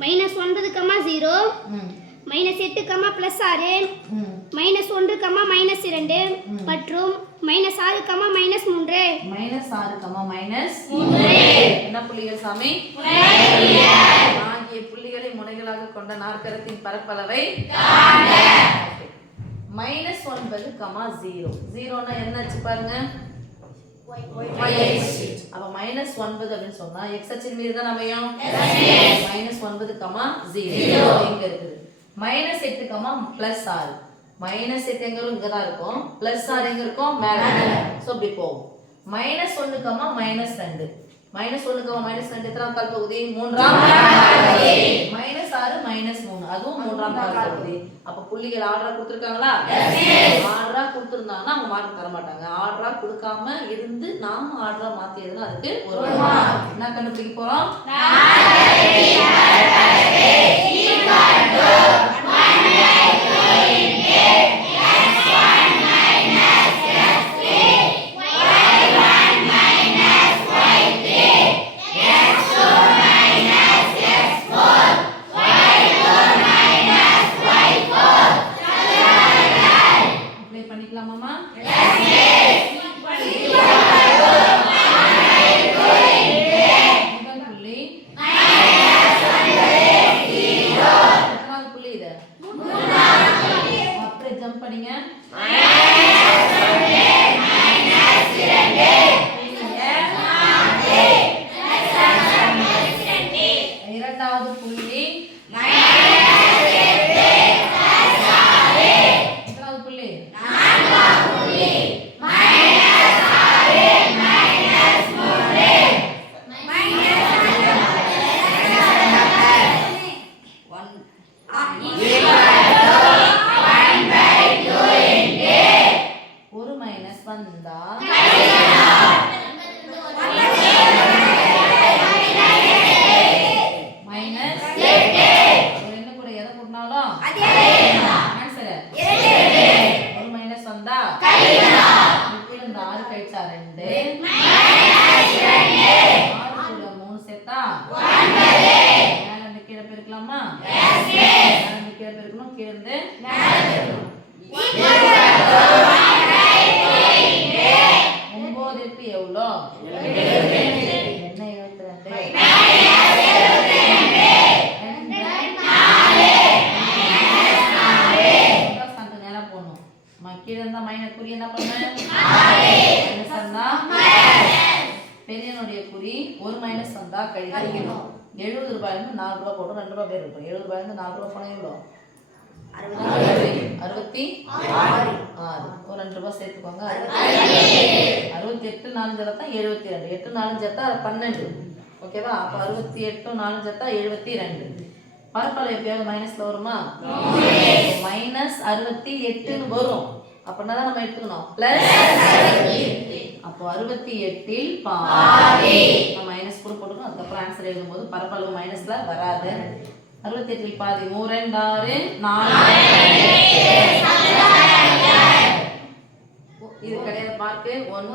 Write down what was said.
-9, -0 -8, +6 -1, -2 மற்றும் -6, -3 என்ன புள்ளிகள் சாமி? ஆகிய புள்ளிகளை முனைகளாக கொண்ட நாற்கரத்தின் பரப்பளவை -9, -0 0னா என்னாச்சு பாருங்க, அப்ப -9 அப்படின்னு சொன்னா x அச்சின் மீது தான் அமையும். -9, -0 இங்க இருக்குது. -8, +6 -8 எங்க இங்க தான் இருக்கும், +6 எங்க இருக்கும், மேல. சோ இப்படி போகும். -1, -2 -1, எத்தனாம் கால் பகுதி? மூன்றாம் பகுதி. -6, -3 அதுவும் மூன்றாம் கால் பகுதி. அப்ப புள்ளிகள் ஆர்டரா கொடுத்திருக்காங்களா? ஆர்டரா கொடுத்திருந்தாங்கன்னா அவங்க மார்க் தர மாட்டாங்க. ஆர்டரா கொடுக்காம இருந்து நாம ஆர்டரா மாத்தியதுன்னா அதுக்கு ஒரு மார்க். என்ன கண்டுபிடிக்க போறோம்? பண்ணிக்கலாமாமா? முதல் புள்ளி எத்தனாவது புள்ளி இது? அப்படியே ஜம்ப் பண்ணிங்க. இரண்டாவது புள்ளி எத்தனாவது புள்ளி? ஒரு மைனஸ் வந்தா மைனஸ் என்ன கூட எதை கூட்டினாலும் ஆன்சர். ஒரு மைனஸ் வந்தா இப்படி இந்த 6 கழிச்சா 2 6 கூட 3 சேர்த்தா 9 மேல இருந்து கீழே பெருக்கலாமா? மேல இருந்து கீழே பெருக்கணும், கீழே இருந்து 9 8 எவ்வளோ? என்ன 72? நேரா போடணும். கீழே இருந்தா மைனஸ் குறி என்ன பண்ணணும்? பெரியனுடைய குறி ஒரு மைனஸ் வந்தா கழிக்கணும். 70 ரூபாயிலிருந்து 4 ரூபாய் போட்டு 2 ரூபாய் பேர் இருக்கும். 70 ரூபாயிலிருந்து 4 ரூபாய் போனா எவ்வளோ? 66. ஒரு 2 ரூபாய் சேர்த்துக்கோங்க. 68 4 ஜெத்தா 72. 8 4 ஜெத்தா 12. ஓகேவா? அப்ப 68 4 ஜெத்தா 72. பரப்பளவு எப்பயாவது மைனஸ்ல வருமா? -68 வரும். அப்படின்னா தான் நம்ம எடுத்துக்கணும் பிளஸ். அப்போ 68 பாதி நம்ம மைனஸ் கூட போட்டுக்கணும். அதுக்கப்புறம் ஆன்சர் எழுதும்போது பரப்பளவு மைனஸ்ல வராது. 68 பாதி 3 2 6 4. இது கிடையாது மார்க் 1